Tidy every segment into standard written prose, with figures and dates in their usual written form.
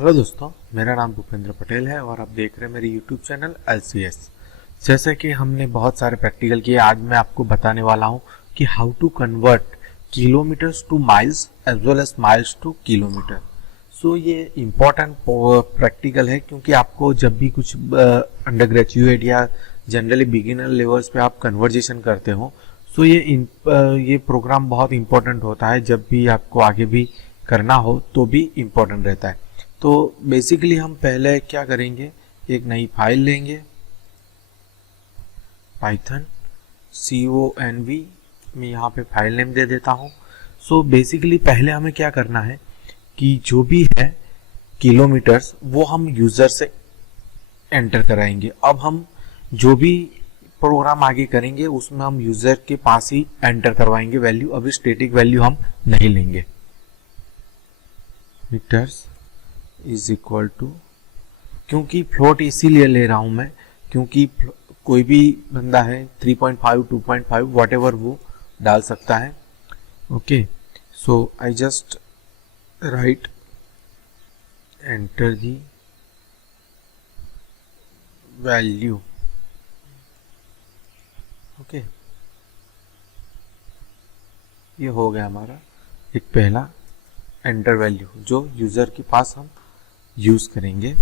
Hello दोस्तों, मेरा नाम भूपेंद्र पटेल है और आप देख रहे हैं मेरे यूट्यूब चैनल LCS। जैसे कि हमने बहुत सारे प्रैक्टिकल किए, आज मैं आपको बताने वाला हूं कि how to convert kilometres to miles as well as miles to kilometre. So ये इम्पोर्टेंट प्रैक्टिकल है क्योंकि आपको जब भी कुछ अंडर ग्रेजुएट या जनरली बिगिनर लेवल्स पे आप कन्वर्जेशन करते हो, सो ये प्रोग्राम बहुत इंपॉर्टेंट होता है। जब भी आपको आगे भी करना हो तो भी इम्पोर्टेंट रहता है। तो बेसिकली हम पहले क्या करेंगे, एक नई फाइल लेंगे, पाइथन CONV मैं यहाँ पे फाइल नेम दे देता हूँ। सो बेसिकली पहले हमें क्या करना है कि जो भी है किलोमीटर्स वो हम यूजर से एंटर कराएंगे। अब हम जो भी प्रोग्राम आगे करेंगे उसमें हम यूजर के पास ही एंटर करवाएंगे वैल्यू, अभी स्टैटिक वैल्यू हम नहीं लेंगे। मीटर्स इज इक्वल टू, क्योंकि फ्लोट इसीलिए ले रहा हूं मैं क्योंकि कोई भी बंदा है 3.5 2.5 वॉट एवर वो डाल सकता है। Okay, so I just right enter the value. Okay, ये हो गया हमारा एक पहला एंटर वैल्यू जो यूजर के पास हम यूज करेंगे।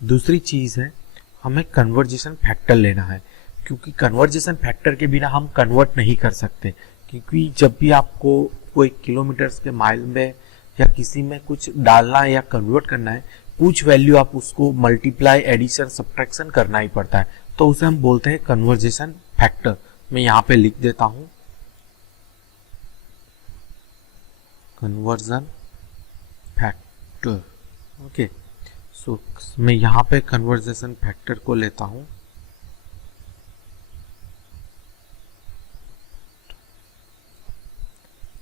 दूसरी चीज है, हमें कन्वर्जेशन फैक्टर लेना है क्योंकि कन्वर्जेशन फैक्टर के बिना हम कन्वर्ट नहीं कर सकते। क्योंकि जब भी आपको कोई किलोमीटर्स के माइल में या किसी में कुछ डालना है या कन्वर्ट करना है, कुछ वैल्यू आप उसको मल्टीप्लाई एडिशन सब्ट्रैक्शन करना ही पड़ता है, तो उसे हम बोलते हैं कन्वर्जेशन फैक्टर। मैं यहाँ पे लिख देता हूँ कन्वर्जन फैक्टर। ओके, सो मैं यहाँ पे कन्वर्जेशन फैक्टर को लेता हूँ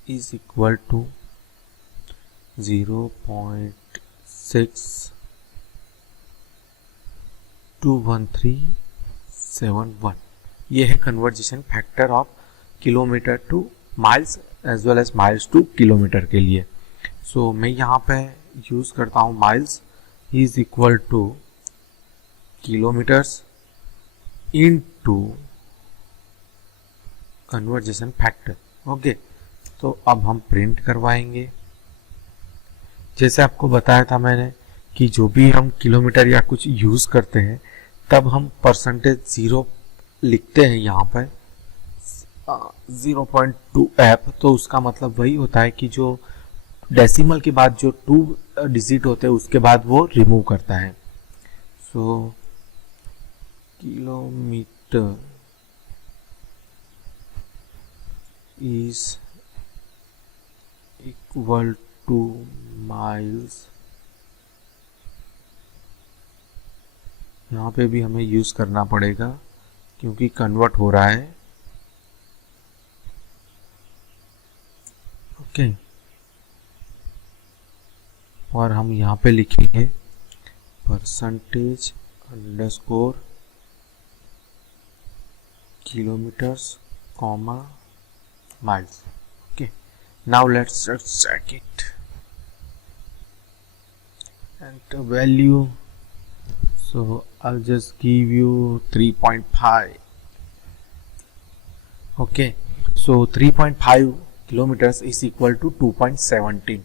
इज इक्वल टू 0.621371। ये है conversion factor of kilometre to miles as well as miles to kilometre के लिए। सो मैं यहाँ पे यूज करता हूँ miles is equal to kilometres into conversion factor. Okay, तो अब हम प्रिंट करवाएंगे। जैसे आपको बताया था मैंने कि जो भी हम किलोमीटर या कुछ यूज करते हैं तब हम %0 लिखते हैं यहाँ पर 0.2f, तो उसका मतलब वही होता है कि जो डेसिमल के बाद जो 2 डिजिट होते हैं उसके बाद वो रिमूव करता है। So kilometre is equal to miles. यहाँ पे भी हमें यूज करना पड़ेगा क्योंकि कन्वर्ट हो रहा है। ओके, और हम यहाँ पे लिखेंगे % underscore kilometres comma miles. Okay, now let's check it. Enter value. So I'll just give you 3.5. Okay, so 3.5 kilometers is equal to 2.17.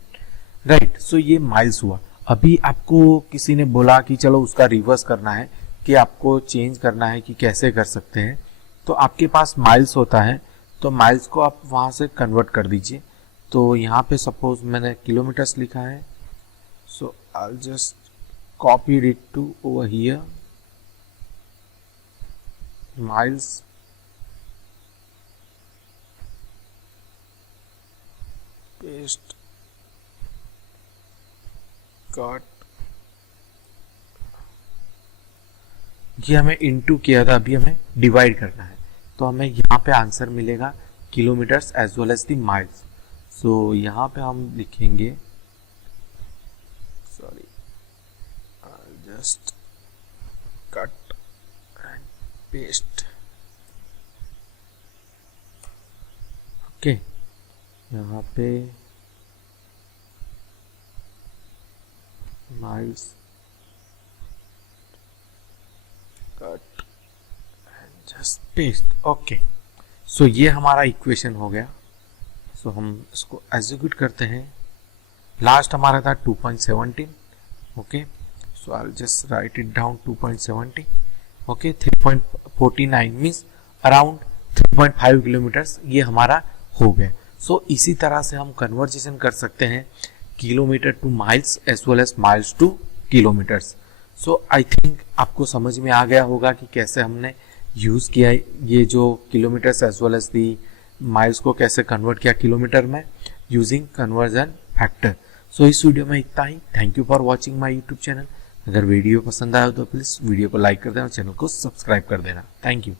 Right, सो ये माइल्स हुआ। अभी आपको किसी ने बोला कि चलो उसका रिवर्स करना है, कि आपको चेंज करना है कि कैसे कर सकते हैं, तो आपके पास माइल्स होता है तो माइल्स को आप वहां से कन्वर्ट कर दीजिए। तो यहाँ पे सपोज मैंने किलोमीटर्स लिखा है, so I just copy it to over here miles paste cut. ये हमें इनटू किया था, अभी हमें डिवाइड करना है, तो हमें यहाँ पे आंसर मिलेगा kilometres as well as the miles. So यहाँ पे हम लिखेंगे, sorry just cut and paste. Okay, यहाँ पे miles cut and just paste. Okay, so ये हमारा इक्वेशन हो गया। सो हम इसको एग्जीक्यूट करते हैं। लास्ट हमारा था 2.17। Okay, so I just right it down 2.70। Okay, 3.49 means around 3.5 kilometres ये हमारा हो गया। सो इसी तरह से हम कन्वर्जेशन कर सकते हैं kilometre to miles as well as miles to kilometres. So I think आपको समझ में आ गया होगा कि कैसे हमने यूज़ किया ये जो kilometres as well as the miles को कैसे कन्वर्ट किया किलोमीटर में यूजिंग कन्वर्जन फैक्टर। सो इस वीडियो में इतना ही। Thank you for watching my YouTube channel. अगर वीडियो पसंद आया तो प्लीज़ वीडियो को लाइक कर देना और चैनल को सब्सक्राइब कर देना। Thank you.